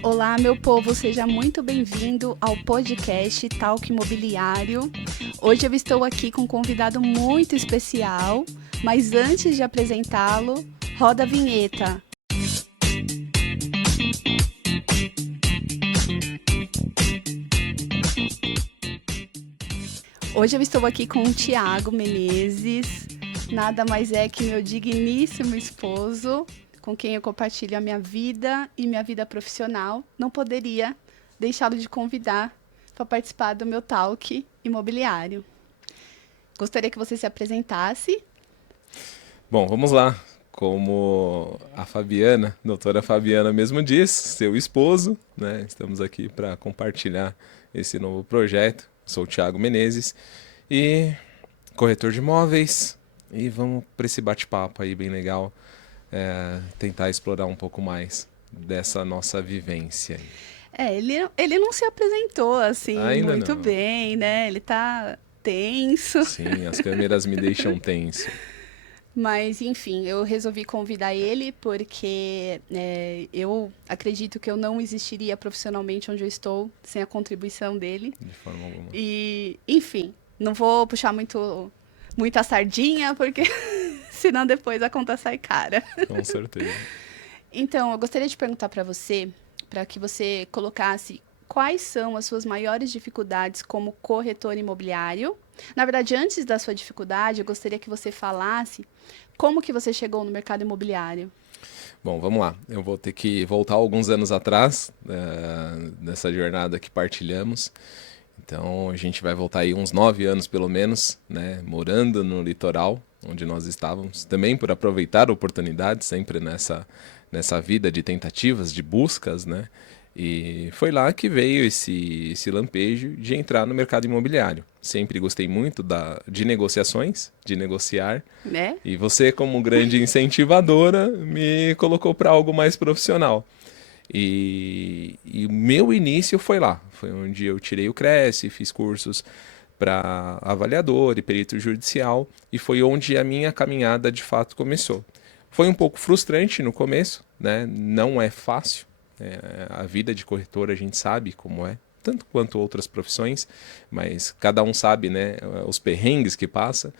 Olá, meu povo, seja muito bem-vindo ao podcast Talk Imobiliário. Hoje eu estou aqui com um convidado muito especial, mas antes de apresentá-lo, roda a vinheta. Hoje eu estou aqui com o Thiago Menezes, nada mais é que meu digníssimo esposo, com quem eu compartilho a minha vida e minha vida profissional. Não poderia deixá-lo de convidar para participar do meu talk imobiliário. Gostaria que você se apresentasse. Bom, vamos lá. Como a Fabiana, doutora Fabiana mesmo diz, seu esposo, né? Estamos aqui para compartilhar esse novo projeto. Sou o Thiago Menezes e corretor de imóveis. E vamos para esse bate-papo aí bem legal, tentar explorar um pouco mais dessa nossa vivência. Ele não se apresentou assim Ainda muito não. bem, né? Ele tá tenso. Sim, as câmeras me deixam tenso. Mas, enfim, eu resolvi convidar ele porque eu acredito que eu não existiria profissionalmente onde eu estou sem a contribuição dele. De forma alguma. E, enfim, não vou puxar muita sardinha, porque senão depois a conta sai cara. Com certeza. Então, eu gostaria de perguntar para que você colocasse quais são as suas maiores dificuldades como corretor imobiliário. Na verdade, antes da sua dificuldade, eu gostaria que você falasse como que você chegou no mercado imobiliário. Bom, vamos lá. Eu vou ter que voltar alguns anos atrás, nessa jornada que partilhamos. Então, a gente vai voltar aí uns 9 anos pelo menos, né, morando no litoral, onde nós estávamos. Também por aproveitar oportunidades, sempre nessa vida de tentativas, de buscas, né? E foi lá que veio esse lampejo de entrar no mercado imobiliário. Sempre gostei muito de negociações, de negociar. Né? E você, como grande incentivadora, me colocou para algo mais profissional. E o meu início foi lá. Foi onde eu tirei o Cresce, fiz cursos para avaliador e perito judicial. E foi onde a minha caminhada de fato começou. Foi um pouco frustrante no começo, né? Não é fácil. A vida de corretor a gente sabe como é, tanto quanto outras profissões, mas cada um sabe, né, os perrengues que passa.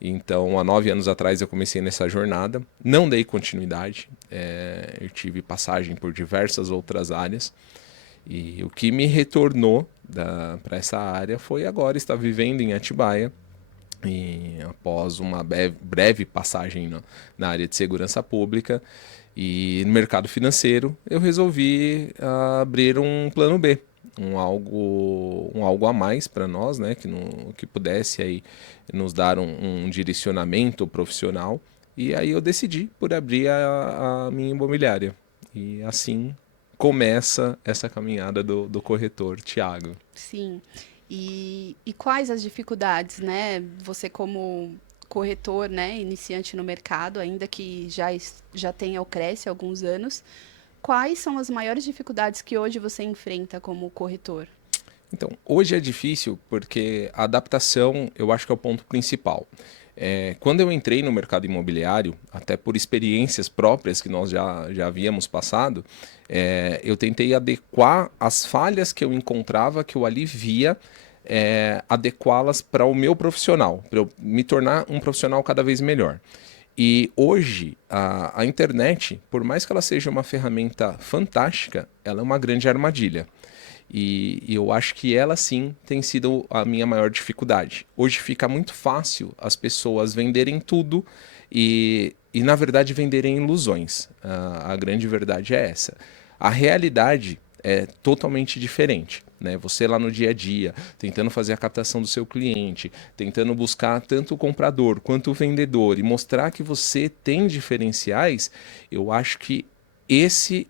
Então, há 9 anos atrás eu comecei nessa jornada, não dei continuidade, eu tive passagem por diversas outras áreas e o que me retornou para essa área foi agora estar vivendo em Atibaia e após uma breve passagem na área de segurança pública e no mercado financeiro, eu resolvi abrir um plano B, um algo a mais para nós, né, que pudesse aí nos dar um direcionamento profissional. E aí eu decidi por abrir a minha imobiliária. E assim começa essa caminhada do corretor, Thiago. Sim. E quais as dificuldades, né? Você como corretor, né, iniciante no mercado, ainda que já tenha o Cresce há alguns anos, quais são as maiores dificuldades que hoje você enfrenta como corretor? Então, hoje é difícil porque a adaptação eu acho que é o ponto principal. Quando eu entrei no mercado imobiliário, até por experiências próprias que nós já havíamos passado, eu tentei adequar as falhas que eu encontrava, que eu ali via, adequá-las para o meu profissional, para eu me tornar um profissional cada vez melhor. E hoje, a internet, por mais que ela seja uma ferramenta fantástica, ela é uma grande armadilha. E eu acho que ela sim tem sido a minha maior dificuldade. Hoje fica muito fácil as pessoas venderem tudo e na verdade, venderem ilusões. A grande verdade é essa. A realidade é totalmente diferente. Né? Você lá no dia a dia, tentando fazer a captação do seu cliente, tentando buscar tanto o comprador quanto o vendedor e mostrar que você tem diferenciais, eu acho que esse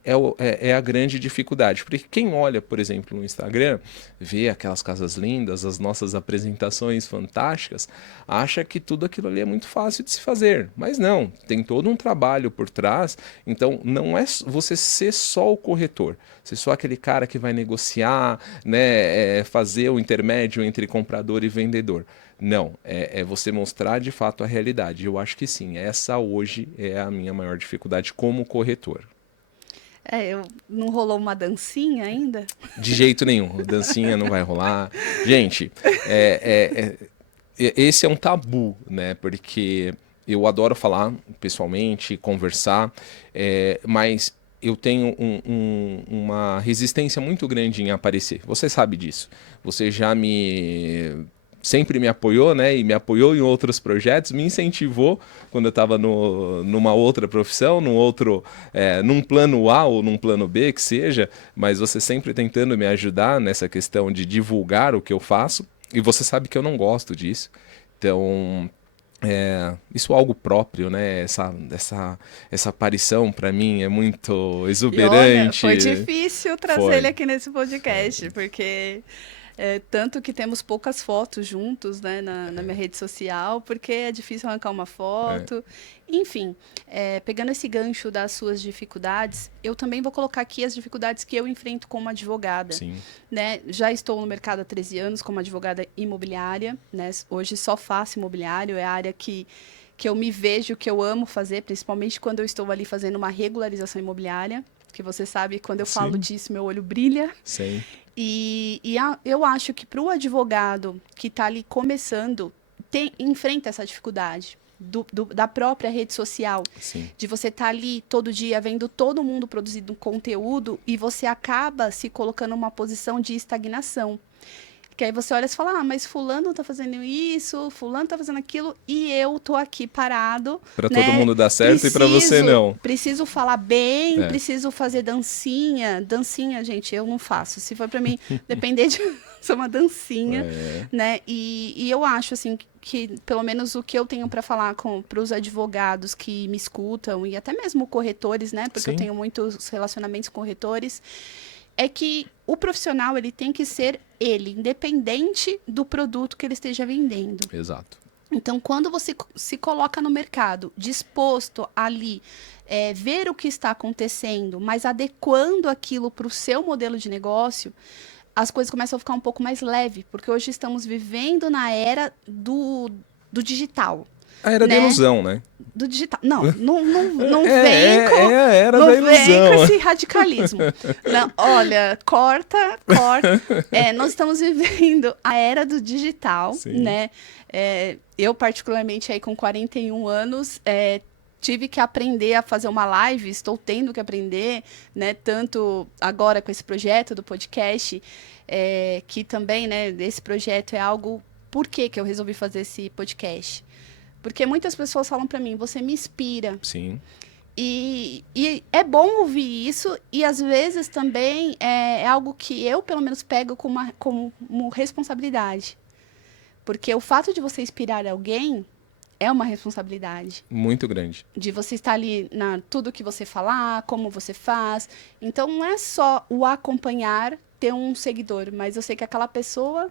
é a grande dificuldade. Porque quem olha, por exemplo, no Instagram, vê aquelas casas lindas, as nossas apresentações fantásticas, acha que tudo aquilo ali é muito fácil de se fazer. Mas não, tem todo um trabalho por trás. Então, não é você ser só o corretor, ser só aquele cara que vai negociar, né, fazer o intermédio entre comprador e vendedor. Não, é você mostrar de fato a realidade. Eu acho que sim, essa hoje é a minha maior dificuldade como corretor. Não rolou uma dancinha ainda? De jeito nenhum, dancinha não vai rolar. Gente, esse é um tabu, né? Porque eu adoro falar pessoalmente, conversar, mas eu tenho uma resistência muito grande em aparecer. Você sabe disso. Você já sempre me apoiou, né? E me apoiou em outros projetos, me incentivou quando eu estava numa outra profissão, num plano A ou num plano B, que seja, mas você sempre tentando me ajudar nessa questão de divulgar o que eu faço, e você sabe que eu não gosto disso. Então, isso é algo próprio, né? Essa aparição para mim é muito E olha, exuberante. foi difícil trazer Foi. ele aqui nesse podcast, porque tanto que temos poucas fotos juntos, né, na minha rede social, porque é difícil arrancar uma foto. Enfim, pegando esse gancho das suas dificuldades, eu também vou colocar aqui as dificuldades que eu enfrento como advogada. Sim. Né? Já estou no mercado há 13 anos como advogada imobiliária, né? Hoje só faço imobiliário, é a área que eu me vejo, que eu amo fazer, principalmente quando eu estou ali fazendo uma regularização imobiliária, que você sabe, quando eu falo disso, meu olho brilha. Sim. Eu acho que para o advogado que está ali começando, enfrenta essa dificuldade da própria rede social. Sim. De você estar ali todo dia vendo todo mundo produzindo conteúdo e você acaba se colocando numa posição de estagnação. Que aí você olha e fala, mas fulano tá fazendo isso, fulano tá fazendo aquilo, e eu tô aqui parado. Para né? todo mundo dar certo e para você não. Preciso falar bem, preciso fazer dancinha. Dancinha, gente, eu não faço. Se for para mim depender de ser uma dancinha, né? E eu acho, assim, que pelo menos o que eu tenho para falar para os advogados que me escutam, e até mesmo corretores, né? Porque eu tenho muitos relacionamentos com corretores, é que o profissional ele tem que ser ele, independente do produto que ele esteja vendendo. Exato. Então, quando você se coloca no mercado disposto ali ver o que está acontecendo, mas adequando aquilo para o seu modelo de negócio, as coisas começam a ficar um pouco mais leve, porque hoje estamos vivendo na era do digital. A era da ilusão, né? Do digital. Não vem com. É a era não da vem ilusão. com esse radicalismo. Não, olha, corta. Nós estamos vivendo a era do digital, né? Eu, particularmente, aí com 41 anos, tive que aprender a fazer uma live, estou tendo que aprender, né? Tanto agora com esse projeto do podcast, que também, né, esse projeto é algo. Por que eu resolvi fazer esse podcast? Porque muitas pessoas falam para mim, você me inspira. Sim. E é bom ouvir isso, e às vezes também é algo que eu, pelo menos, pego como responsabilidade. Porque o fato de você inspirar alguém é uma responsabilidade. Muito grande. De você estar ali tudo que você falar, como você faz. Então, não é só o acompanhar, ter um seguidor, mas eu sei que aquela pessoa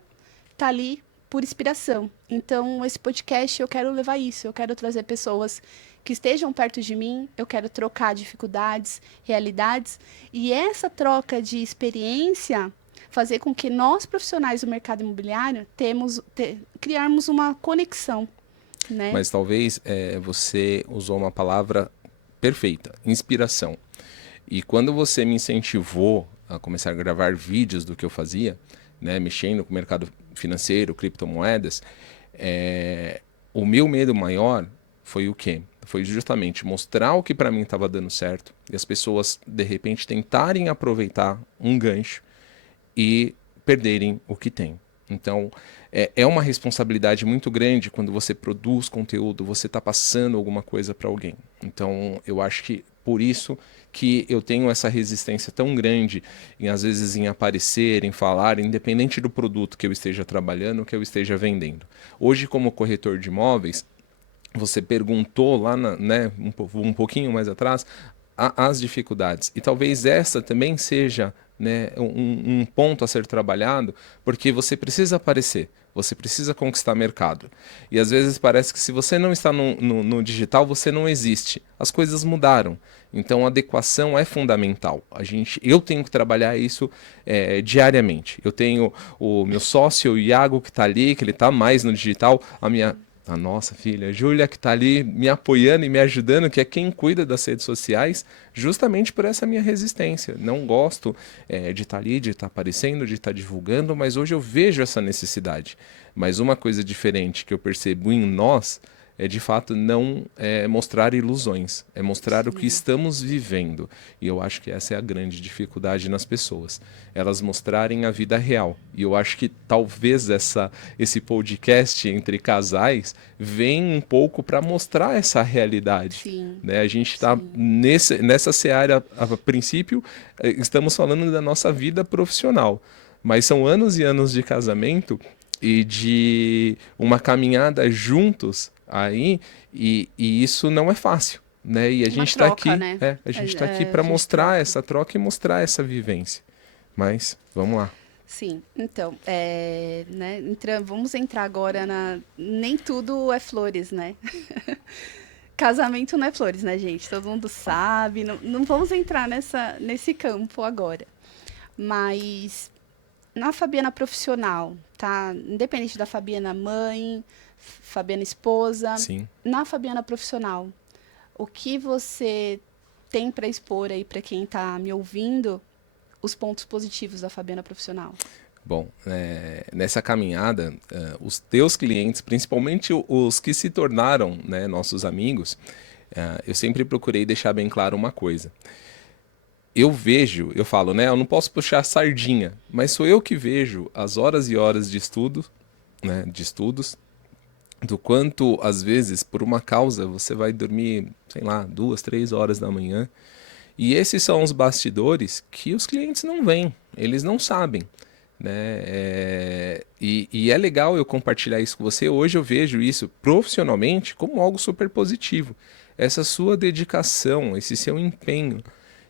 está ali por inspiração. Então, esse podcast, eu quero levar isso. Eu quero trazer pessoas que estejam perto de mim. Eu quero trocar dificuldades, realidades. E essa troca de experiência fazer com que nós, profissionais do mercado imobiliário, criarmos uma conexão. Né? Mas talvez você usou uma palavra perfeita, inspiração. E quando você me incentivou a começar a gravar vídeos do que eu fazia, né, mexendo com o mercado financeiro, criptomoedas, o meu medo maior foi o quê? Foi justamente mostrar o que para mim estava dando certo e as pessoas, de repente, tentarem aproveitar um gancho e perderem o que tem. Então, é uma responsabilidade muito grande quando você produz conteúdo, você está passando alguma coisa para alguém. Então, eu acho que por isso que eu tenho essa resistência tão grande às vezes, em aparecer, em falar, independente do produto que eu esteja trabalhando, que eu esteja vendendo. Hoje, como corretor de imóveis, você perguntou lá, né, um pouquinho mais atrás, as dificuldades. E talvez essa também seja, né, um ponto a ser trabalhado, porque você precisa aparecer, você precisa conquistar mercado. E às vezes parece que se você não está no digital, você não existe. As coisas mudaram. Então a adequação é fundamental. Eu tenho que trabalhar isso diariamente. Eu tenho o meu sócio, o Iago, que está ali, que ele está mais no digital. a nossa filha, a Júlia, que está ali me apoiando e me ajudando, que é quem cuida das redes sociais, justamente por essa minha resistência. Não gosto de estar ali, de estar aparecendo, de estar divulgando, mas hoje eu vejo essa necessidade. Mas uma coisa diferente que eu percebo em nós é de fato não mostrar ilusões, é mostrar o que Sim. estamos vivendo. E eu acho que essa é a grande dificuldade nas pessoas, elas mostrarem a vida real. E eu acho que talvez esse podcast entre casais vem um pouco para mostrar essa realidade. Sim, Né? A gente está sim. nessa seara, a princípio, estamos falando da nossa vida profissional, mas são anos e anos de casamento e de uma caminhada juntos aí, e isso não é fácil, né? E a Uma gente está troca, aqui, né? a gente está aqui A para gente mostrar troca. essa troca e mostrar essa vivência. Mas vamos lá. Sim, então, né, vamos entrar agora na. Nem tudo é flores, né? Casamento não é flores, né, gente? Todo mundo sabe. Não, não vamos entrar nesse campo agora. Mas na Fabiana profissional, tá? Independente da Fabiana mãe, Fabiana esposa, Sim. na Fabiana profissional, o que você tem para expor aí para quem está me ouvindo, os pontos positivos da Fabiana profissional? Bom, nessa caminhada, os teus clientes, principalmente os que se tornaram, né, nossos amigos, eu sempre procurei deixar bem claro uma coisa. Eu falo, né, eu não posso puxar sardinha, mas sou eu que vejo as horas e horas de estudo, né, de estudos, do quanto, às vezes, por uma causa, você vai dormir, sei lá, 2, 3 horas da manhã. E esses são os bastidores que os clientes não veem, eles não sabem. Né? E é legal eu compartilhar isso com você. Hoje eu vejo isso profissionalmente como algo super positivo. Essa sua dedicação, esse seu empenho.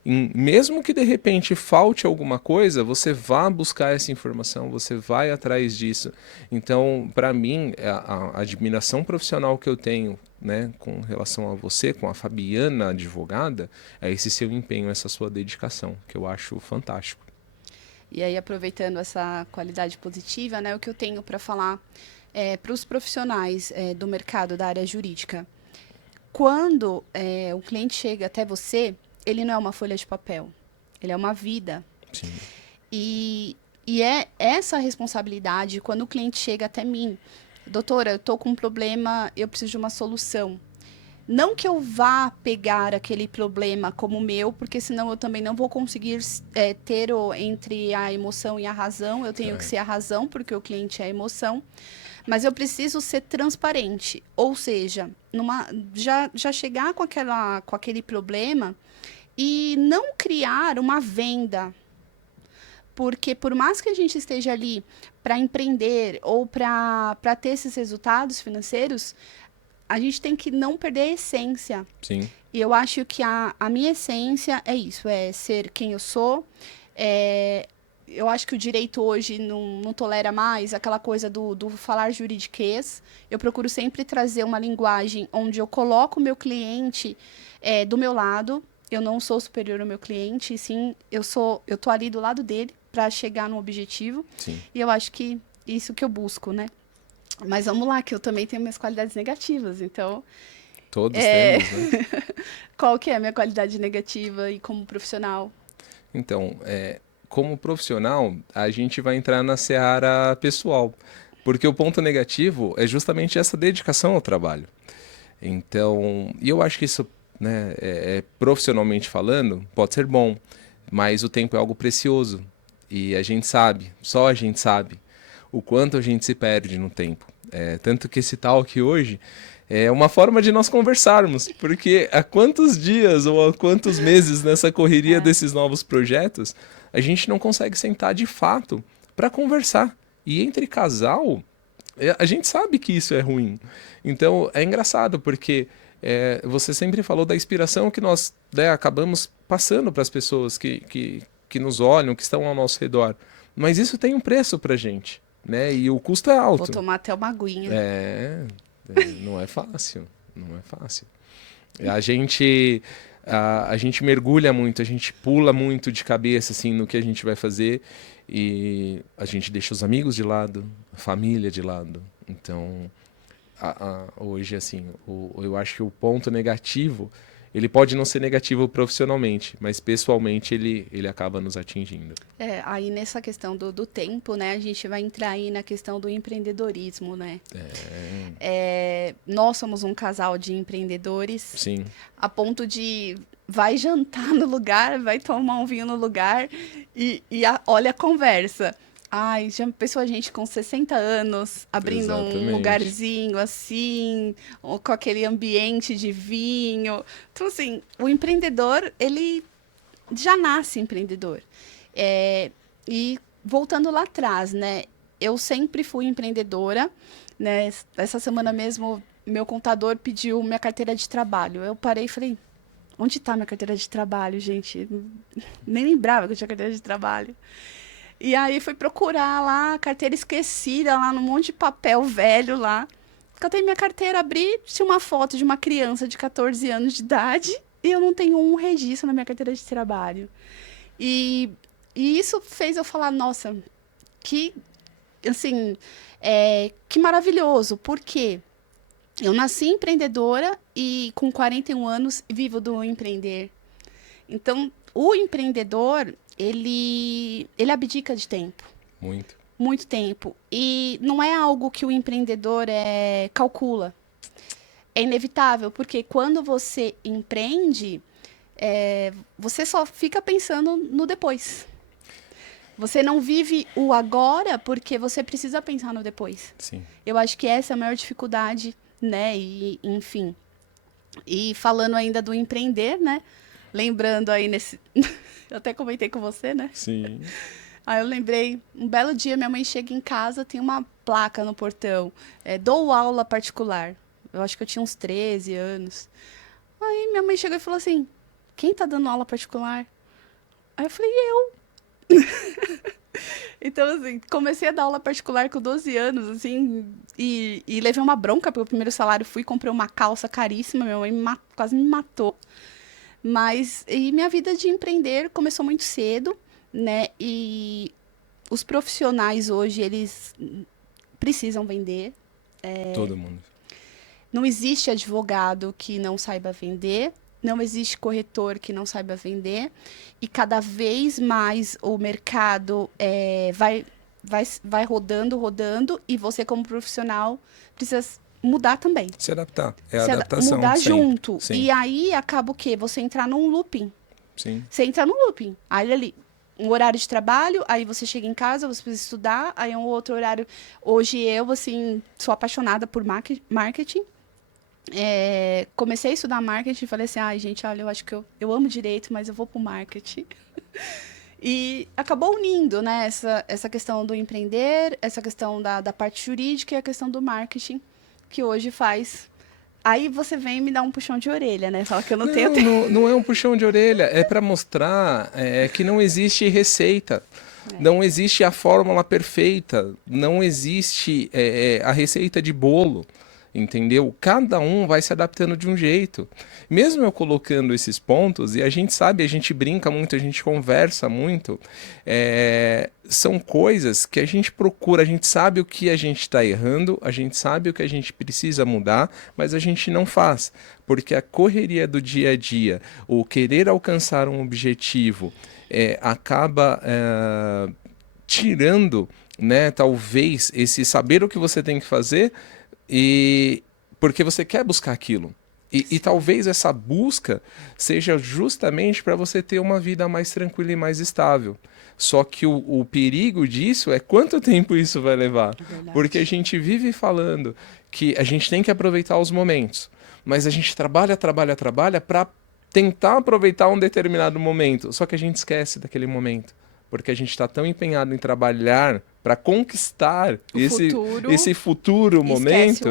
Mesmo que de repente falte alguma coisa, você vá buscar essa informação, você vai atrás disso. Então, para mim, a admiração profissional que eu tenho, né, com relação a você, com a Fabiana advogada, é esse seu empenho, essa sua dedicação, que eu acho fantástico. E aí, aproveitando essa qualidade positiva, né, o que eu tenho para falar para os profissionais do mercado da área jurídica. Quando o cliente chega até você, ele não é uma folha de papel, ele é uma vida. Sim. E é essa responsabilidade quando o cliente chega até mim. Doutora, eu estou com um problema, eu preciso de uma solução. Não que eu vá pegar aquele problema como meu, porque senão eu também não vou conseguir ter entre a emoção e a razão. Eu tenho que ser a razão, porque o cliente é a emoção. Mas eu preciso ser transparente. Ou seja, já chegar com aquele problema e não criar uma venda. Porque por mais que a gente esteja ali para empreender ou para ter esses resultados financeiros, a gente tem que não perder a essência. Sim. E eu acho que a minha essência é isso, é ser quem eu sou. Eu acho que o direito hoje não tolera mais aquela coisa do falar juridiquês. Eu procuro sempre trazer uma linguagem onde eu coloco o meu cliente do meu lado. Eu não sou superior ao meu cliente, e sim, eu tô ali do lado dele para chegar no objetivo. Sim. E eu acho que isso que eu busco, né? Mas vamos lá, que eu também tenho minhas qualidades negativas, então... Todos temos, né? Qual que é a minha qualidade negativa e como profissional? Então, como profissional, a gente vai entrar na seara pessoal, porque o ponto negativo é justamente essa dedicação ao trabalho. Então, e eu acho que isso, né, profissionalmente falando, pode ser bom, mas o tempo é algo precioso e a gente sabe, só a gente sabe, o quanto a gente se perde no tempo. Tanto que esse talk hoje é uma forma de nós conversarmos, porque há quantos dias ou há quantos meses nessa correria desses novos projetos a gente não consegue sentar de fato para conversar. E entre casal, a gente sabe que isso é ruim. Então é engraçado, porque você sempre falou da inspiração que nós, né, acabamos passando para as pessoas que nos olham, que estão ao nosso redor. Mas isso tem um preço para a gente, né? E o custo é Vou alto. tomar até uma aguinha. Não é fácil, não é fácil. A gente mergulha muito, a gente pula muito de cabeça assim no que a gente vai fazer e a gente deixa os amigos de lado, a família de lado. Então, hoje, assim, eu acho que o ponto negativo, ele pode não ser negativo profissionalmente, mas pessoalmente ele acaba nos atingindo. Aí nessa questão do tempo, né, a gente vai entrar aí na questão do empreendedorismo, né? Nós somos um casal de empreendedores, Sim. a ponto de vai jantar no lugar, vai tomar um vinho no lugar e olha a conversa. Ai, já pensou a gente com 60 anos, abrindo um lugarzinho assim, com aquele ambiente de vinho. Então, assim, o empreendedor, ele já nasce empreendedor. E voltando lá atrás, né? Eu sempre fui empreendedora, né? Essa semana mesmo, meu contador pediu minha carteira de trabalho. Eu parei e falei, onde está minha carteira de trabalho, gente? Nem lembrava que eu tinha carteira de trabalho. E aí fui procurar lá, a carteira esquecida, lá num monte de papel velho lá. Catei minha carteira, abri, tinha uma foto de uma criança de 14 anos de idade e eu não tenho um registro na minha carteira de trabalho. E isso fez eu falar, nossa, que, assim, que maravilhoso. Por quê? Eu nasci empreendedora e com 41 anos vivo do empreender. Então, o empreendedor, ele abdica de tempo. Muito. Muito tempo. E não é algo que o empreendedor calcula. É inevitável, porque quando você empreende, você só fica pensando no depois. Você não vive o agora porque você precisa pensar no depois. Sim. Eu acho que essa é a maior dificuldade, né? E, enfim. E falando ainda do empreender, né? Lembrando aí nesse... Eu até comentei com você, né? Sim. Aí eu lembrei, um belo dia minha mãe chega em casa, tem uma placa no portão, dou aula particular. Eu acho que eu tinha uns 13 anos. Aí minha mãe chegou e falou assim, quem tá dando aula particular? Aí eu falei, eu. Então, assim, comecei a dar aula particular com 12 anos, assim, e levei uma bronca pelo primeiro salário. Fui, comprei uma calça caríssima, minha mãe quase me matou. Mas e minha vida de empreender começou muito cedo, né? E os profissionais hoje, eles precisam vender. Todo mundo. Não existe advogado que não saiba vender, não existe corretor que não saiba vender. E cada vez mais o mercado vai rodando, e você, como profissional, precisa mudar também. Se adaptar. É a adaptação. Mudar sempre. junto. Sim. E aí acaba o quê? Você entrar num looping. Sim. Você entra num looping. Aí ali, um horário de trabalho, aí você chega em casa, você precisa estudar, aí é um outro horário. Hoje eu, assim, sou apaixonada por marketing. Comecei a estudar marketing e falei assim, gente, olha, eu acho que eu amo direito, mas eu vou pro marketing. E acabou unindo, né, essa questão do empreender, essa questão da parte jurídica e a questão do marketing, que hoje faz. Aí você vem e me dá um puxão de orelha, né? Fala que eu não tenho tempo. Não é um puxão de orelha, é para mostrar que não existe receita. Não existe a fórmula perfeita, não existe a receita de bolo, entendeu? Cada um vai se adaptando de um jeito. Mesmo eu colocando esses pontos, e a gente sabe, a gente brinca muito, a gente conversa muito, são coisas que a gente procura, a gente sabe o que a gente está errando, a gente sabe o que a gente precisa mudar, mas a gente não faz, porque a correria do dia a dia, o querer alcançar um objetivo, acaba tirando, né, talvez, esse saber o que você tem que fazer, e porque você quer buscar aquilo. E talvez essa busca seja justamente para você ter uma vida mais tranquila e mais estável. Só que o perigo disso é quanto tempo isso vai levar. Porque a gente vive falando que a gente tem que aproveitar os momentos, mas a gente trabalha para tentar aproveitar um determinado momento. Só que a gente esquece daquele momento. Porque a gente está tão empenhado em trabalhar para conquistar esse futuro momento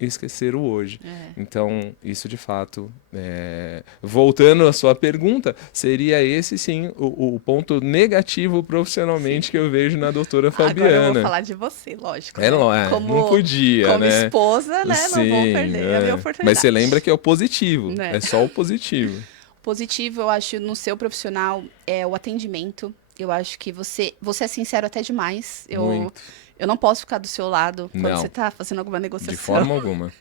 e esquecer o hoje. Então, isso de fato, voltando à sua pergunta, seria esse sim o ponto negativo profissionalmente que eu vejo na doutora Fabiana. Agora eu vou falar de você, lógico. Né? Não podia, como né? Esposa, né? Sim, não vou perder a minha oportunidade. Mas você lembra que é o positivo, é só o positivo. Positivo, eu acho, no seu profissional, é o atendimento. Eu acho que você é sincero até demais. Muito. Eu não posso ficar do seu lado quando Não, você tá fazendo alguma de negociação. forma alguma.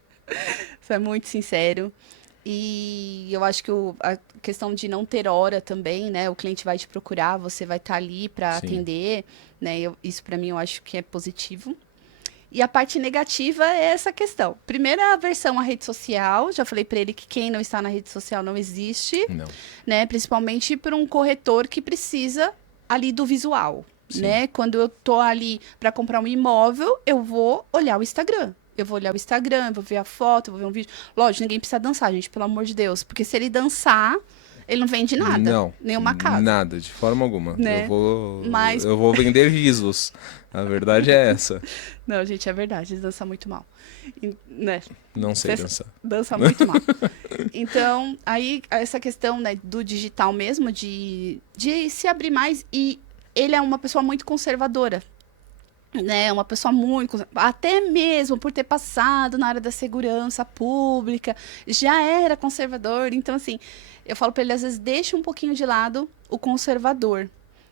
Você é muito sincero. E eu acho que a questão de não ter hora também, né? O cliente vai te procurar, você vai estar ali para Sim. atender, né? Isso para mim eu acho que é positivo. E a parte negativa é essa questão. Primeira versão, a rede social. Já falei para ele que quem não está na rede social não existe, Não. né? Principalmente para um corretor que precisa ali do visual, Sim. né? Quando eu tô ali para comprar um imóvel, eu vou olhar o Instagram. Eu vou olhar o Instagram, vou ver a foto, vou ver um vídeo. Lógico, ninguém precisa dançar, gente, pelo amor de Deus. Porque se ele dançar, ele não vende nada. Não, Nenhuma casa, nada, de forma alguma. né? Mas, Eu vou vender risos. A verdade é essa. não, gente, é verdade, ele dança muito mal. Né? Não sei Você dançar. dança muito mal. Então, aí, essa questão, né, do digital mesmo, de se abrir mais. E ele é uma pessoa muito conservadora. Né, uma pessoa muito, até mesmo por ter passado na área da segurança pública, já era conservador. Então, assim, eu falo para ele, às vezes, deixa um pouquinho de lado o conservador,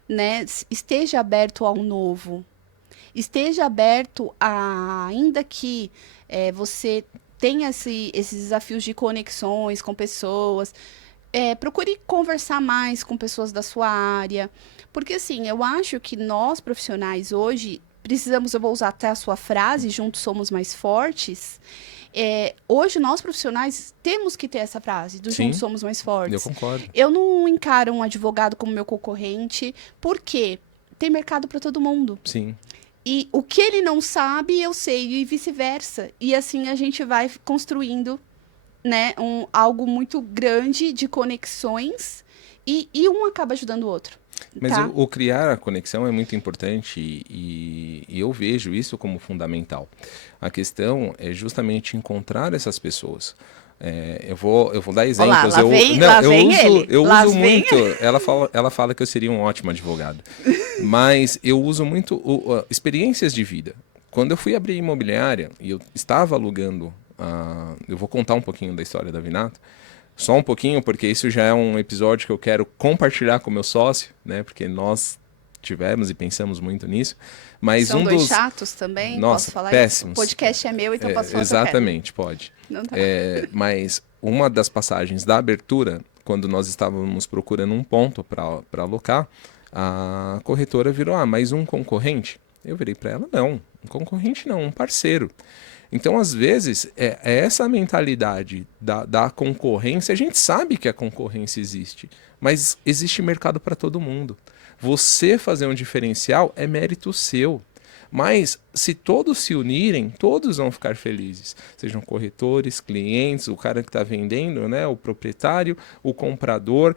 né? Esteja aberto ao novo. Esteja aberto a, ainda que você tenha esses desafios de conexões com pessoas, procure conversar mais com pessoas da sua área. Porque, assim, eu acho que nós, profissionais, hoje, precisamos, eu vou usar até a sua frase, juntos somos mais fortes. Hoje, nós, profissionais, temos que ter essa frase, do Sim, juntos somos mais eu fortes. concordo. Eu não encaro um advogado como meu concorrente, porque tem mercado para todo mundo. Sim. E o que ele não sabe, eu sei, e vice-versa. E assim a gente vai construindo, né, algo muito grande de conexões e um acaba ajudando o outro. Mas Tá? o criar a conexão é muito importante e eu vejo isso como fundamental. A questão é justamente encontrar essas pessoas. Eu vou dar Olá, exemplos. lá vem, lá vem ele. Eu Lá uso vem muito. Ela fala que eu seria um ótimo advogado, mas eu uso muito experiências de vida. Quando eu fui abrir imobiliária e eu estava alugando, eu vou contar um pouquinho da história da Vinato. Só um pouquinho, porque isso já é um episódio que eu quero compartilhar com meu sócio, né? Porque nós tivemos e pensamos muito nisso. Mas São dois chatos também, Nossa, posso falar péssimos. isso? O podcast é meu, então posso falar Exatamente, pode. Não tá. Mas uma das passagens da abertura, quando nós estávamos procurando um ponto para alocar, a corretora virou, mais um concorrente? Eu virei para ela, não, um concorrente não, um parceiro. Então, às vezes, essa mentalidade da concorrência. A gente sabe que a concorrência existe, mas existe mercado para todo mundo. Você fazer um diferencial é mérito seu. Mas, se todos se unirem, todos vão ficar felizes. Sejam corretores, clientes, o cara que está vendendo, né, o proprietário, o comprador,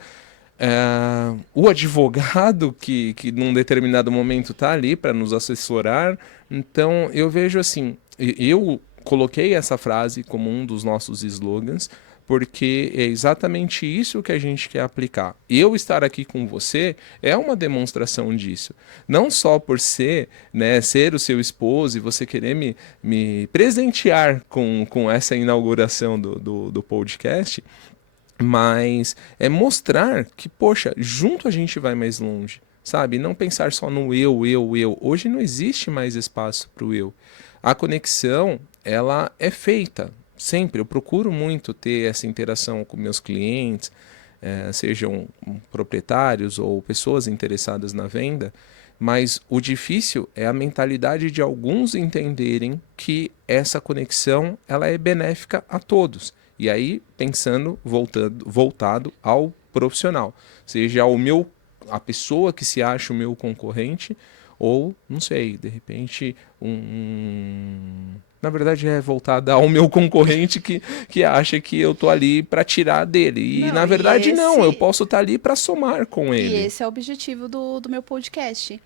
o advogado que num determinado momento está ali para nos assessorar. Então, eu vejo assim, eu coloquei essa frase como um dos nossos slogans, porque é exatamente isso que a gente quer aplicar. Eu estar aqui com você é uma demonstração disso. Não só por ser, né, ser o seu esposo e você querer me presentear com essa inauguração do podcast, mas é mostrar que, poxa, junto a gente vai mais longe, sabe? Não pensar só no eu, eu, eu. Hoje não existe mais espaço para o eu. A conexão, ela é feita sempre. Eu procuro muito ter essa interação com meus clientes, sejam proprietários ou pessoas interessadas na venda, mas o difícil é a mentalidade de alguns entenderem que essa conexão ela é benéfica a todos. E aí, pensando, voltado ao profissional, seja a pessoa que se acha o meu concorrente, ou, não sei, de repente, na verdade é voltada ao meu concorrente que acha que eu tô ali para tirar dele. E Não, na verdade não, eu esse- posso estar ali para somar com E ele. esse é o objetivo do meu podcast.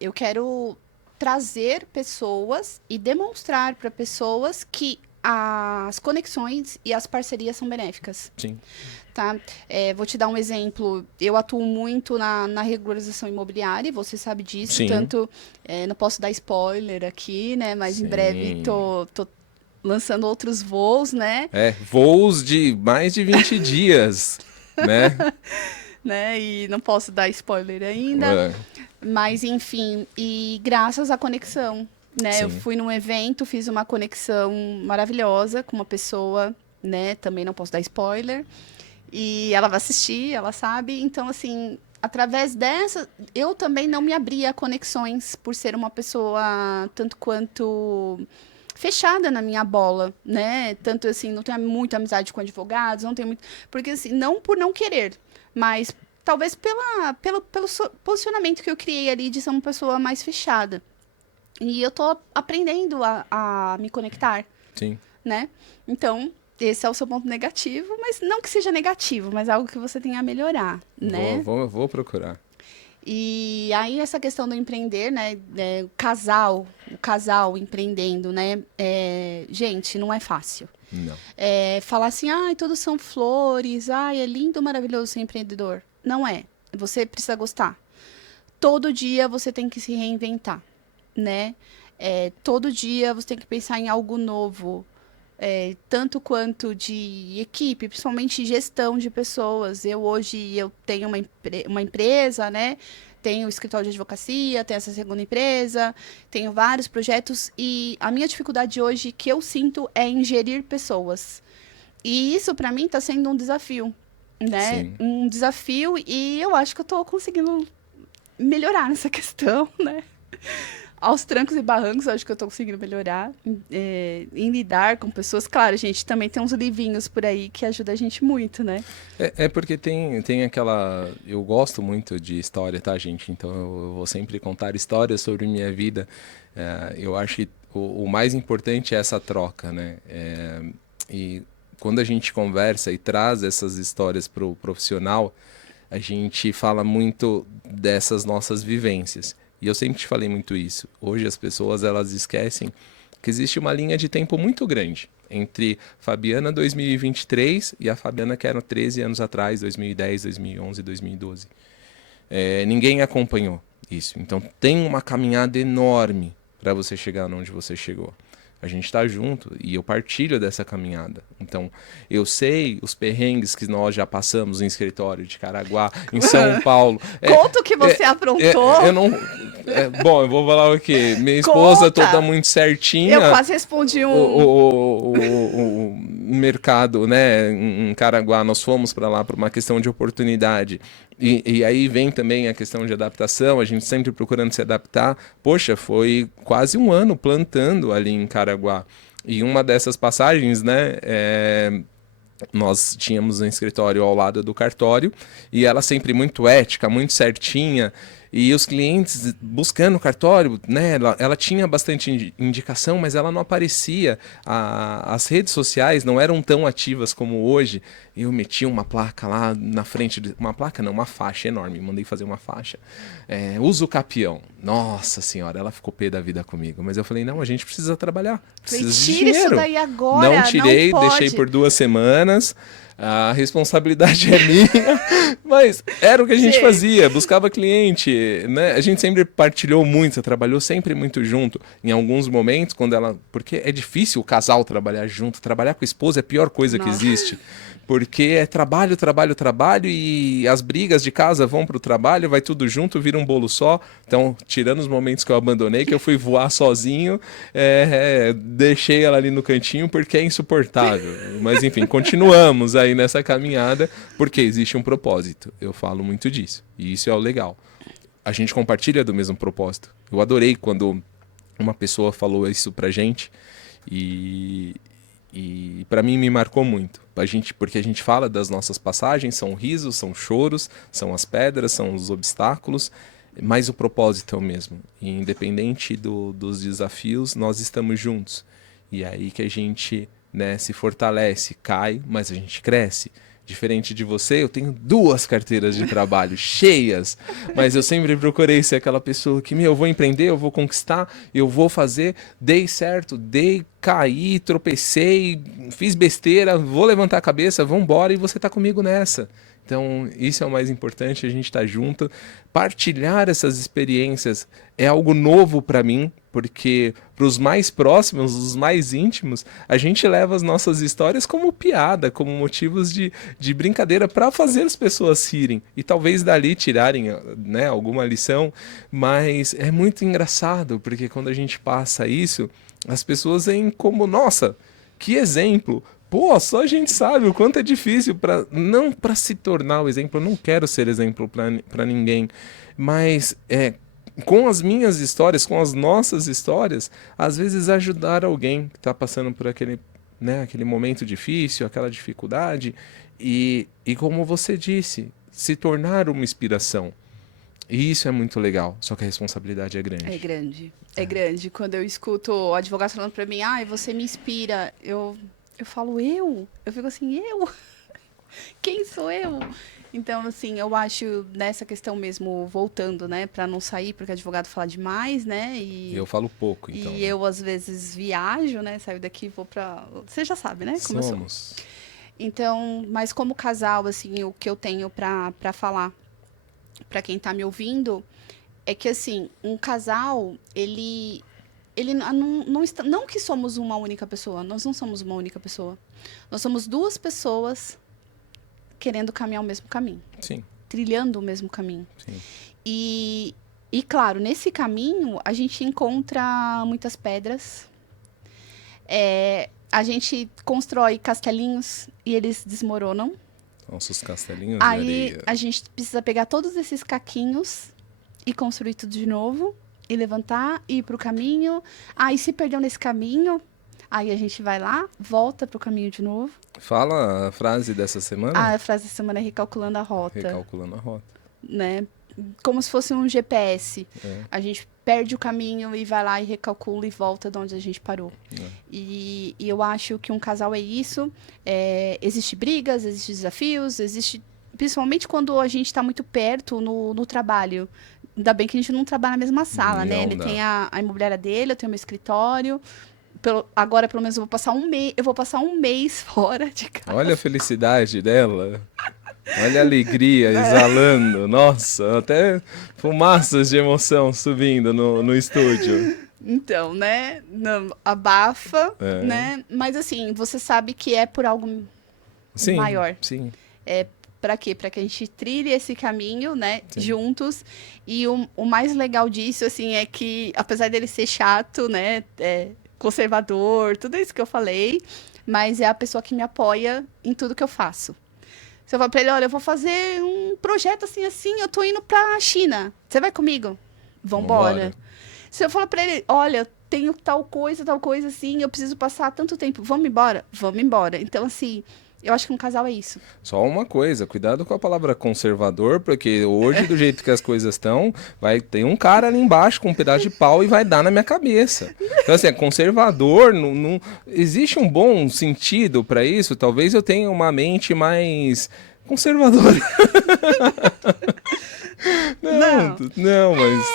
Eu quero trazer pessoas e demonstrar para pessoas que as conexões e as parcerias são benéficas. Sim. Tá? Vou te dar um exemplo. Eu atuo muito na regularização imobiliária, você sabe disso. Sim. Tanto, não posso dar spoiler aqui, né? Mas em Sim. breve tô lançando outros voos, né? Voos de mais de 20 dias, né? né? E não posso dar spoiler ainda. É, Mas, enfim, e graças à conexão, né? Eu sim. fui num evento, fiz uma conexão maravilhosa com uma pessoa, né? Também não posso dar spoiler. E ela vai assistir, ela sabe. Então, assim, através dessa, eu também não me abria a conexões por ser uma pessoa tanto quanto fechada na minha bola, né? Tanto assim, não tenho muita amizade com advogados, não tenho muito. Porque, assim, não por não querer, mas talvez pelo posicionamento que eu criei ali de ser uma pessoa mais fechada. E eu tô aprendendo a me conectar, Sim. né? Então, esse é o seu ponto negativo, mas não que seja negativo, mas algo que você tenha a melhorar, né? Vou procurar. E aí essa questão do empreender, né? O casal empreendendo, né? Gente, não é fácil. Não. Falar assim, ai, todos são flores, ai, é lindo, maravilhoso ser empreendedor. Não é. Você precisa gostar. Todo dia você tem que se reinventar, né? Todo dia você tem que pensar em algo novo. Tanto quanto de equipe, principalmente gestão de pessoas. Hoje eu tenho uma empresa, né? Tenho o escritório de advocacia, tenho essa segunda empresa, tenho vários projetos e a minha dificuldade hoje que eu sinto é em gerir pessoas. E isso para mim está sendo um desafio, né? Sim. Um desafio e eu acho que eu estou conseguindo melhorar nessa questão, né? Aos trancos e barrancos, eu acho que eu estou conseguindo melhorar em lidar com pessoas. Claro, gente, também tem uns livrinhos por aí que ajudam a gente muito, né? É porque tem aquela. Eu gosto muito de história, tá, gente? Então eu vou sempre contar histórias sobre minha vida. Eu acho que o mais importante é essa troca, né? E quando a gente conversa e traz essas histórias para o profissional, a gente fala muito dessas nossas vivências. E eu sempre te falei muito isso. Hoje as pessoas elas esquecem que existe uma linha de tempo muito grande entre Fabiana 2023 e a Fabiana que era 13 anos atrás, 2010, 2011, 2012. Ninguém acompanhou isso. Então tem uma caminhada enorme para você chegar onde você chegou. A gente está junto e eu partilho dessa caminhada. Então, eu sei os perrengues que nós já passamos em escritório de Caraguá, em São Paulo. Conta o que você aprontou. Eu não. Bom, eu vou falar o quê? Minha esposa Conta. toda muito certinha. Eu quase respondi O mercado, né, em Caraguá, nós fomos para lá por uma questão de oportunidade. E aí vem também a questão de adaptação, a gente sempre procurando se adaptar. Poxa, foi quase um ano plantando ali em Caraguá. E uma dessas passagens, né, nós tínhamos um escritório ao lado do cartório e ela sempre muito ética, muito certinha. E os clientes buscando o cartório, né? Ela tinha bastante indicação, mas ela não aparecia. As redes sociais não eram tão ativas como hoje. Eu meti uma placa lá na frente, uma placa não, uma faixa enorme. Mandei fazer uma faixa. Usa o capião. Nossa senhora, ela ficou pé da vida comigo. Mas eu falei, não, a gente precisa trabalhar. Precisa de Tira dinheiro. Isso daí agora. Não tirei, não deixei por 2 semanas. A responsabilidade é minha, mas era o que a gente fazia, buscava cliente, né? A gente sempre partilhou muito, trabalhou sempre muito junto. Em alguns momentos, porque é difícil o casal trabalhar junto, trabalhar com a esposa é a pior coisa que existe. Porque é trabalho, trabalho, trabalho e as brigas de casa vão pro trabalho, vai tudo junto, vira um bolo só. Então, tirando os momentos que eu abandonei, que eu fui voar sozinho, deixei ela ali no cantinho porque é insuportável. Mas enfim, continuamos aí nessa caminhada porque existe um propósito. Eu falo muito disso e isso é o legal. A gente compartilha do mesmo propósito. Eu adorei quando uma pessoa falou isso pra gente e para mim me marcou muito. Porque a gente fala das nossas passagens, são risos, são choros, são as pedras, são os obstáculos, mas o propósito é o mesmo. E independente dos desafios, nós estamos juntos. E é aí que a gente, né, se fortalece, cai, mas a gente cresce. Diferente de você, eu tenho 2 carteiras de trabalho cheias, mas eu sempre procurei ser aquela pessoa que, eu vou empreender, eu vou conquistar, eu vou fazer, dei certo, caí, tropecei, fiz besteira, vou levantar a cabeça, vamos embora e você tá comigo nessa. Então, isso é o mais importante, a gente estar junto. Partilhar essas experiências é algo novo para mim, porque para os mais próximos, os mais íntimos, a gente leva as nossas histórias como piada, como motivos de brincadeira para fazer as pessoas rirem. E talvez dali tirarem, né, alguma lição, mas é muito engraçado, porque quando a gente passa isso, as pessoas veem como, nossa, que exemplo! Pô, só a gente sabe o quanto é difícil não para se tornar o exemplo. Eu não quero ser exemplo para ninguém, mas com as minhas histórias, com as nossas histórias, às vezes ajudar alguém que está passando por aquele, né, aquele momento difícil, aquela dificuldade, e como você disse, se tornar uma inspiração. E isso é muito legal, só que a responsabilidade é grande. É grande, é grande. Quando eu escuto o advogado falando para mim, você me inspira, eu falo, eu? Eu fico assim, eu? Quem sou eu? Então, assim, eu acho nessa questão mesmo, voltando, né, para não sair, porque o advogado fala demais, né? E eu falo pouco, então. E eu, às vezes, viajo, né? Saio daqui e vou para... Você já sabe, né? Como Somos. eu sou. Então, mas como casal, assim, o que eu tenho para falar para quem tá me ouvindo é que, assim, um casal, ele não que somos uma única pessoa, nós não somos uma única pessoa. Nós somos duas pessoas querendo caminhar o mesmo caminho. Sim. Trilhando o mesmo caminho. Sim. E claro, nesse caminho, a gente encontra muitas pedras. A gente constrói castelinhos e eles desmoronam. Nossos castelinhos Aí de areia. a gente precisa pegar todos esses caquinhos e construir tudo de novo. E levantar, ir para o caminho. Aí se perdeu nesse caminho, aí a gente vai lá, volta para o caminho de novo. Fala a frase dessa semana. A frase da semana é recalculando a rota. Recalculando a rota. Né? Como se fosse um GPS. A gente perde o caminho e vai lá e recalcula e volta de onde a gente parou. E eu acho que um casal é isso. Existe brigas, existe desafios, existe... Principalmente quando a gente está muito perto no trabalho. Ainda bem que a gente não trabalha na mesma sala, né? Ele tem a imobiliária dele, eu tenho meu escritório. Agora, pelo menos, eu vou passar um mês fora de casa. Olha a felicidade dela. Olha a alegria exalando. Nossa, até fumaças de emoção subindo no estúdio. Então, né? Abafa, né? Mas, assim, você sabe que é por algo maior. Sim. Para quê? Para que a gente trilhe esse caminho, né, juntos. E o mais legal disso, assim, é que, apesar dele ser chato, né, conservador, tudo isso que eu falei, mas é a pessoa que me apoia em tudo que eu faço. Se eu falo para ele, olha, eu vou fazer um projeto assim, eu tô indo para a China. Você vai comigo? Vambora. Se eu falar para ele, olha, tenho tal coisa assim, eu preciso passar tanto tempo, vamos embora? Vamos embora. Então, assim... Eu acho que um casal é isso. Só uma coisa, cuidado com a palavra conservador, porque hoje, do jeito que as coisas estão, vai ter um cara ali embaixo com um pedaço de pau e vai dar na minha cabeça. Então, assim, conservador, não existe um bom sentido para isso? Talvez eu tenha uma mente mais conservadora. Não, mas...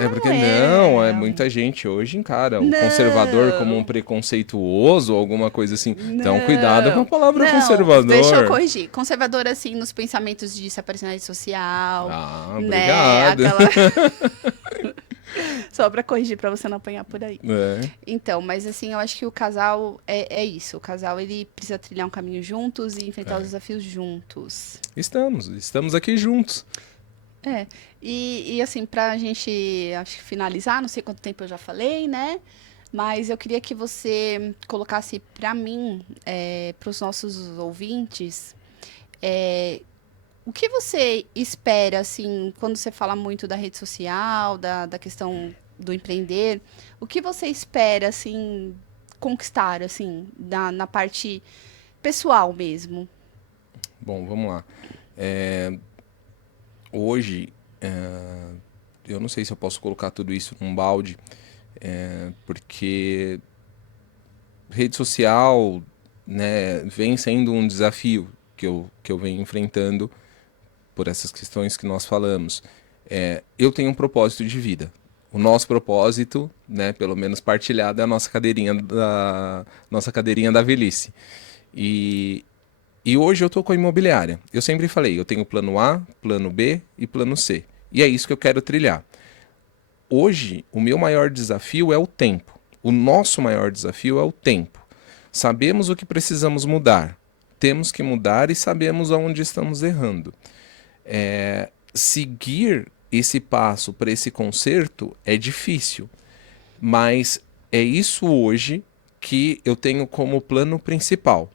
É porque é muita gente hoje encara um conservador como um preconceituoso ou alguma coisa assim. Então, cuidado com a palavra conservador. Deixa eu corrigir. Conservador, assim, nos pensamentos de se aparecer na rede social. Obrigado. Só pra corrigir, pra você não apanhar por aí. Então, mas assim, eu acho que o casal é isso. O casal, ele precisa trilhar um caminho juntos e enfrentar os desafios juntos. Estamos aqui juntos. E assim, pra gente, acho que finalizar, não sei quanto tempo eu já falei, né? Mas eu queria que você colocasse pra mim, pros nossos ouvintes, o que você espera, assim, quando você fala muito da rede social, da questão do empreender, o que você espera, assim, conquistar, assim, na parte pessoal mesmo? Bom, vamos lá. Hoje, eu não sei se eu posso colocar tudo isso num balde, porque rede social, né, vem sendo um desafio que eu venho enfrentando por essas questões que nós falamos. Eu tenho um propósito de vida. O nosso propósito, né, pelo menos partilhado, é a nossa cadeirinha da velhice. E E hoje eu estou com a imobiliária. Eu sempre falei, eu tenho plano A, plano B e plano C. E é isso que eu quero trilhar. Hoje, o meu maior desafio é o tempo. O nosso maior desafio é o tempo. Sabemos o que precisamos mudar. Temos que mudar e sabemos aonde estamos errando. Seguir esse passo para esse conserto é difícil. Mas é isso hoje que eu tenho como plano principal.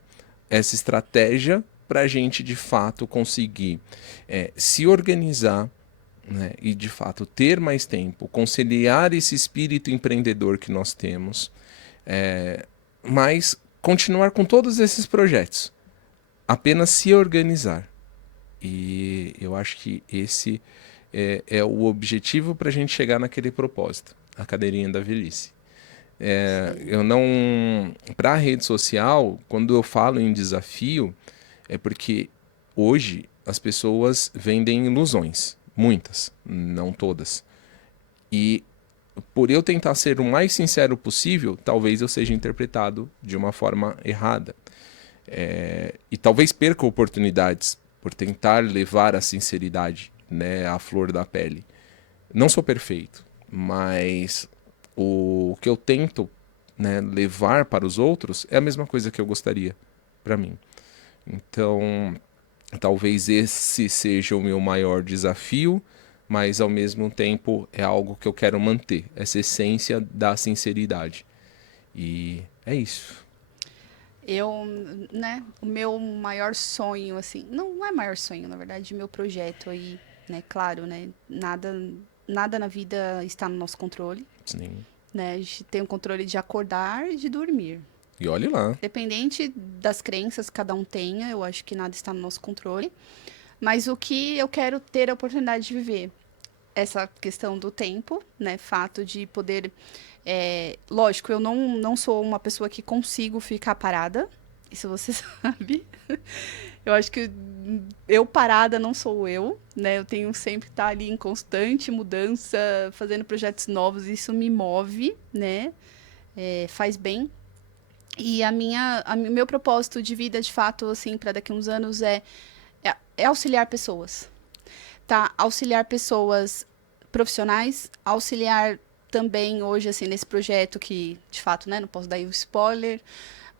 Essa estratégia para a gente, de fato, conseguir se organizar, né, e, de fato, ter mais tempo, conciliar esse espírito empreendedor que nós temos, mas continuar com todos esses projetos. Apenas se organizar. E eu acho que esse é o objetivo para a gente chegar naquele propósito, a cadeirinha da velhice. Eu não... Para a rede social, quando eu falo em desafio, é porque hoje as pessoas vendem ilusões. Muitas, não todas. E por eu tentar ser o mais sincero possível, talvez eu seja interpretado de uma forma errada. E talvez perca oportunidades por tentar levar a sinceridade, né, à flor da pele. Não sou perfeito, mas o que eu tento, né, levar para os outros é a mesma coisa que eu gostaria para mim. Então, talvez esse seja o meu maior desafio, mas ao mesmo tempo é algo que eu quero manter, essa essência da sinceridade. E é isso. Né, o meu maior sonho, assim, não é maior sonho, na verdade, meu projeto aí, né, claro, né, nada na vida está no nosso controle. Sim. Né, a gente tem o controle de acordar e de dormir. E olhe lá. Independente das crenças que cada um tenha, eu acho que nada está no nosso controle. Mas o que eu quero ter a oportunidade de viver? Essa questão do tempo, né? Fato de poder... lógico, eu não sou uma pessoa que consigo ficar parada. Isso você sabe. Eu acho que eu parada não sou eu, né? Eu tenho sempre que estar ali em constante mudança, fazendo projetos novos. Isso me move, né? Faz bem. E meu propósito de vida, de fato, assim, para daqui a uns anos é auxiliar pessoas. Tá? Auxiliar pessoas profissionais, auxiliar também hoje, assim, nesse projeto que, de fato, né, não posso dar aí o spoiler,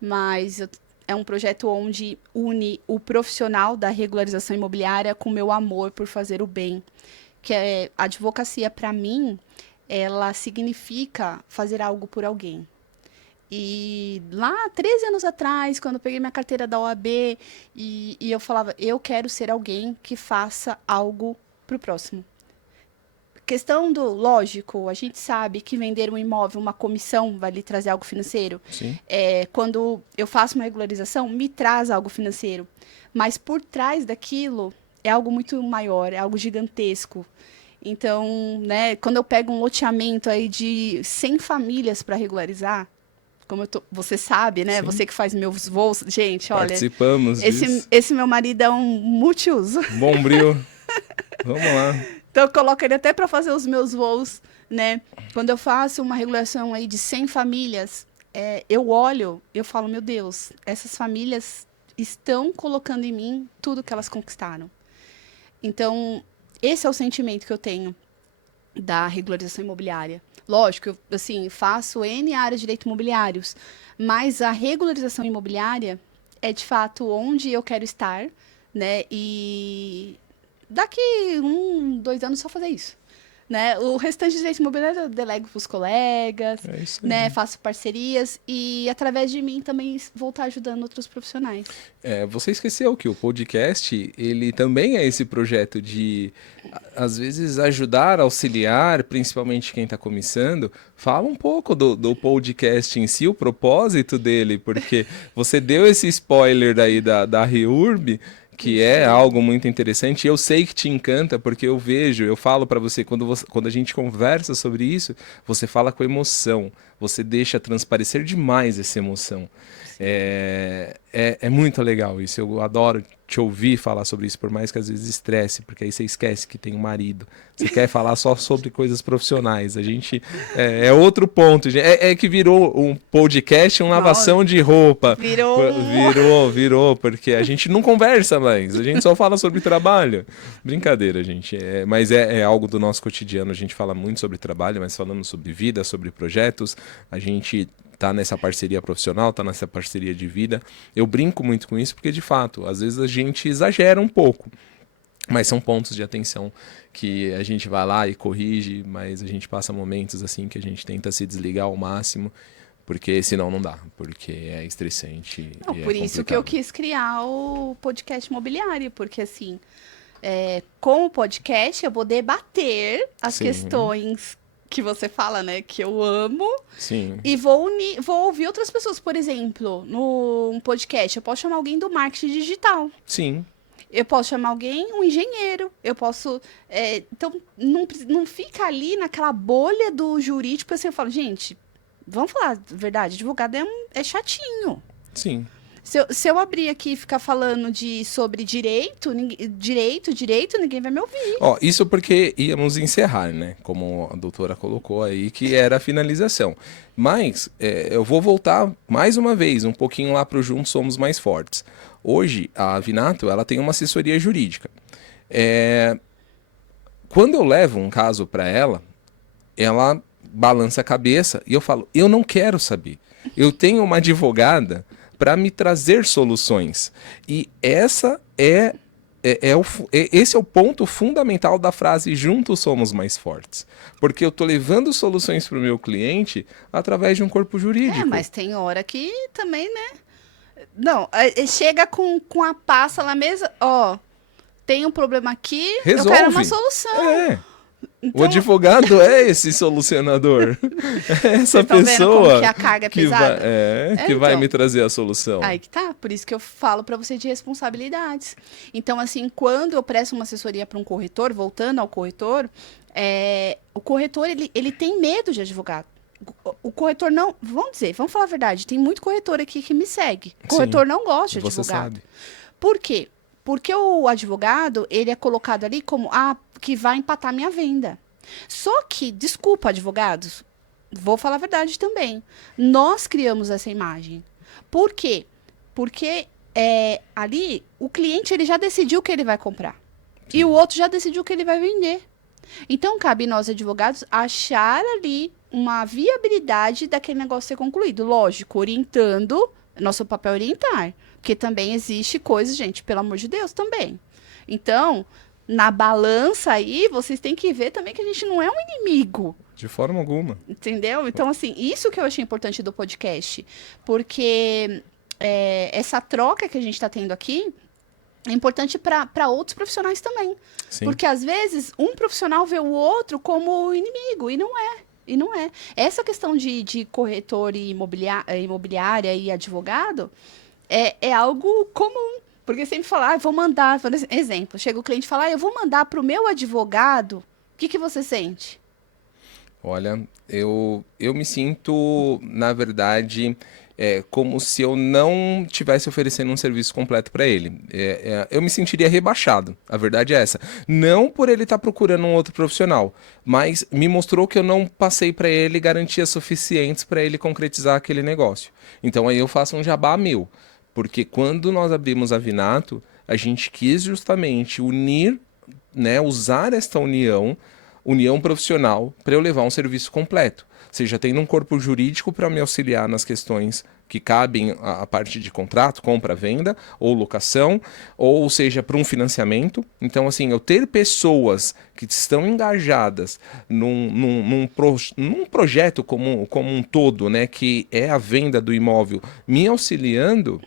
mas é um projeto onde une o profissional da regularização imobiliária com o meu amor por fazer o bem. Que a advocacia, para mim, ela significa fazer algo por alguém. E lá, 13 anos atrás, quando eu peguei minha carteira da OAB, e eu falava, eu quero ser alguém que faça algo pro próximo. Questão do, lógico, a gente sabe que vender um imóvel, uma comissão, vai lhe trazer algo financeiro. Sim. Quando eu faço uma regularização, me traz algo financeiro. Mas por trás daquilo, é algo muito maior, é algo gigantesco. Então, né, quando eu pego um loteamento aí de 100 famílias para regularizar, como você sabe, né? Sim. Você que faz meus voos. Gente, olha... Participamos disso. Esse meu marido é um multiuso. Bombril. Vamos lá. Então, eu coloco ele até para fazer os meus voos, né? Quando eu faço uma regulação aí de 100 famílias, eu olho, eu falo, meu Deus, essas famílias estão colocando em mim tudo que elas conquistaram. Então, esse é o sentimento que eu tenho da regularização imobiliária. Lógico, eu, assim, faço N áreas de direito imobiliários, mas a regularização imobiliária é, de fato, onde eu quero estar, né? E daqui 1, 2 anos só fazer isso. Né? O restante de direito imobiliário eu delego para os colegas, né? Faço parcerias e, através de mim, também vou estar ajudando outros profissionais. Você esqueceu que o podcast, ele também é esse projeto de, às vezes, ajudar, auxiliar, principalmente quem está começando. Fala um pouco do podcast em si, o propósito dele, porque você deu esse spoiler daí da REURB, que é algo muito interessante. Eu sei que te encanta, porque eu vejo, eu falo para você, quando a gente conversa sobre isso, você fala com emoção, você deixa transparecer demais essa emoção. É muito legal isso. Eu adoro te ouvir falar sobre isso, por mais que às vezes estresse, porque aí você esquece que tem um marido. Você quer falar só sobre coisas profissionais. A gente é outro ponto. É que virou um podcast, uma lavação de roupa. Virou, porque a gente não conversa mais. A gente só fala sobre trabalho. Brincadeira, gente. Mas é algo do nosso cotidiano. A gente fala muito sobre trabalho, mas falamos sobre vida, sobre projetos. A gente tá nessa parceria profissional, tá nessa parceria de vida. Eu brinco muito com isso porque, de fato, às vezes a gente exagera um pouco. Mas são pontos de atenção que a gente vai lá e corrige, mas a gente passa momentos assim que a gente tenta se desligar ao máximo, porque senão não dá, porque é estressante. Não, por isso que eu quis criar o podcast imobiliário, porque assim, com o podcast eu vou debater as questões que você fala, né, que eu amo. Sim. E vou ouvir outras pessoas. Por exemplo, no podcast, eu posso chamar alguém do marketing digital. Sim. Eu posso chamar alguém, um engenheiro. Eu posso... então, não fica ali naquela bolha do jurídico. Assim, eu falo, gente, vamos falar a verdade, advogado é chatinho. Sim. Se eu abrir aqui e ficar falando sobre direito, ninguém vai me ouvir. Isso porque íamos encerrar, né? Como a doutora colocou aí, que era a finalização. Mas eu vou voltar mais uma vez, um pouquinho lá para o Juntos Somos Mais Fortes. Hoje, a Vinato, ela tem uma assessoria jurídica. Quando eu levo um caso para ela balança a cabeça e eu falo, eu não quero saber. Eu tenho uma advogada para me trazer soluções. E esse é o ponto fundamental da frase Juntos Somos Mais Fortes. Porque eu estou levando soluções para o meu cliente através de um corpo jurídico. Mas tem hora que também, né? Não, chega com a pasta na mesa, tem um problema aqui, resolve. Eu quero uma solução. Então, o advogado é esse solucionador. É essa pessoa como que a carga é pesada? Que vai me trazer a solução. Aí que tá, por isso que eu falo para você de responsabilidades. Então, assim, quando eu presto uma assessoria para um corretor, voltando ao corretor, o corretor, ele tem medo de advogado. O corretor não... Vamos falar a verdade, tem muito corretor aqui que me segue. O corretor não gosta de advogado. Você sabe. Por quê? Porque o advogado, ele é colocado ali como, que vai empatar minha venda. Só que, desculpa, advogados, vou falar a verdade também. Nós criamos essa imagem. Por quê? Porque ali, o cliente, ele já decidiu o que ele vai comprar. Sim. E o outro já decidiu o que ele vai vender. Então, cabe nós, advogados, achar ali uma viabilidade daquele negócio ser concluído. Lógico, orientando, nosso papel é orientar. Porque também existe coisas, gente, pelo amor de Deus, também. Então, na balança aí, vocês têm que ver também que a gente não é um inimigo. De forma alguma. Entendeu? Então, assim, isso que eu achei importante do podcast. Porque essa troca que a gente está tendo aqui é importante para outros profissionais também. Sim. Porque, às vezes, um profissional vê o outro como inimigo, e não é. E não é. Essa questão de corretor e imobiliária e advogado é algo comum. Porque sempre fala, vou mandar... Exemplo, chega o cliente e fala, eu vou mandar para o meu advogado. O que você sente? Olha, eu me sinto, na verdade, como se eu não estivesse oferecendo um serviço completo para ele. Eu me sentiria rebaixado, a verdade é essa. Não por ele estar procurando um outro profissional, mas me mostrou que eu não passei para ele garantias suficientes para ele concretizar aquele negócio. Então aí eu faço um jabá meu, porque quando nós abrimos a Vinato, a gente quis justamente unir, né, usar esta união profissional para eu levar um serviço completo. Seja tendo um corpo jurídico para me auxiliar nas questões que cabem a parte de contrato, compra, venda ou locação, ou seja, para um financiamento. Então, assim, eu ter pessoas que estão engajadas num projeto como um todo, né, que é a venda do imóvel, me auxiliando.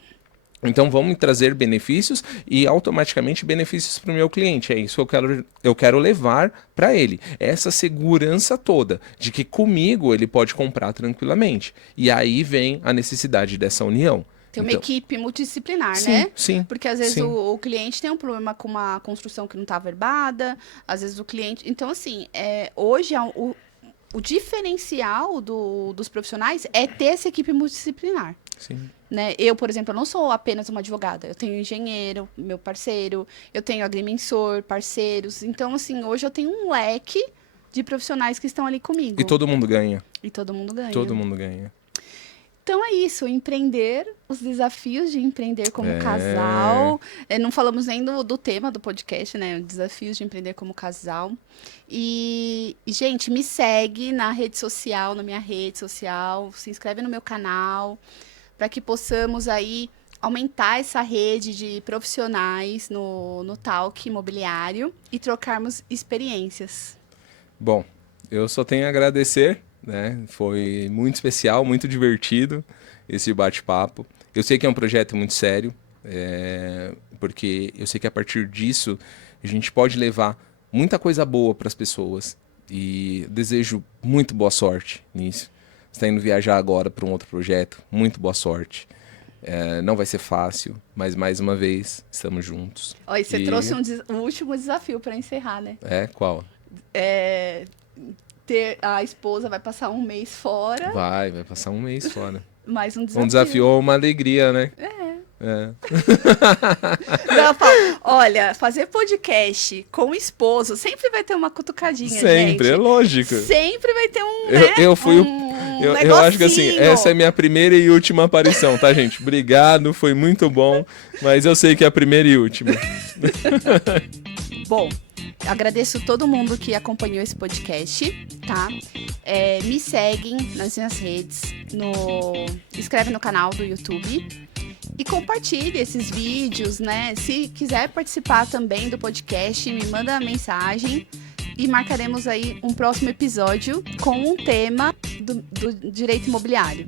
Então vão me trazer benefícios e automaticamente benefícios para o meu cliente. É isso que eu quero levar para ele. Essa segurança toda de que comigo ele pode comprar tranquilamente. E aí vem a necessidade dessa união. Tem uma equipe multidisciplinar, sim, né? Sim. Porque às vezes o cliente tem um problema com uma construção que não está averbada, às vezes o cliente... Então, assim, hoje o diferencial dos profissionais é ter essa equipe multidisciplinar. Sim. Né? Eu, por exemplo, eu não sou apenas uma advogada. Eu tenho engenheiro, meu parceiro, eu tenho agrimensor, parceiros. Então, assim, hoje eu tenho um leque de profissionais que estão ali comigo. E todo mundo ganha. E todo mundo ganha. Todo mundo ganha. Então é isso, empreender, os desafios de empreender como casal. Não falamos nem do tema do podcast, né? Desafios de empreender como casal. E, gente, me segue na rede social, na minha rede social, se inscreve no meu canal, para que possamos aí aumentar essa rede de profissionais no Talk Imobiliário e trocarmos experiências. Bom, eu só tenho a agradecer, né? Foi muito especial, muito divertido esse bate-papo. Eu sei que é um projeto muito sério, porque eu sei que a partir disso a gente pode levar muita coisa boa para as pessoas. E desejo muito boa sorte nisso. Você está indo viajar agora para um outro projeto, muito boa sorte. Não vai ser fácil, mas mais uma vez estamos juntos. Olha, você trouxe um último desafio para encerrar, né? Qual? A esposa vai passar um mês fora. Vai passar um mês fora. Mais um desafio. Um desafio ou uma alegria, né? Não, Paulo, olha, fazer podcast com o esposo sempre vai ter uma cutucadinha, sempre, gente. É lógico. Sempre vai ter um, eu fui eu acho que assim, essa é a minha primeira e última aparição, tá, gente? Obrigado, foi muito bom, mas eu sei que é a primeira e última. Bom, agradeço todo mundo que acompanhou esse podcast, tá? Me seguem nas minhas redes, inscreve no canal do YouTube e compartilhe esses vídeos, né? Se quiser participar também do podcast, me manda uma mensagem e marcaremos aí um próximo episódio com um tema do direito imobiliário.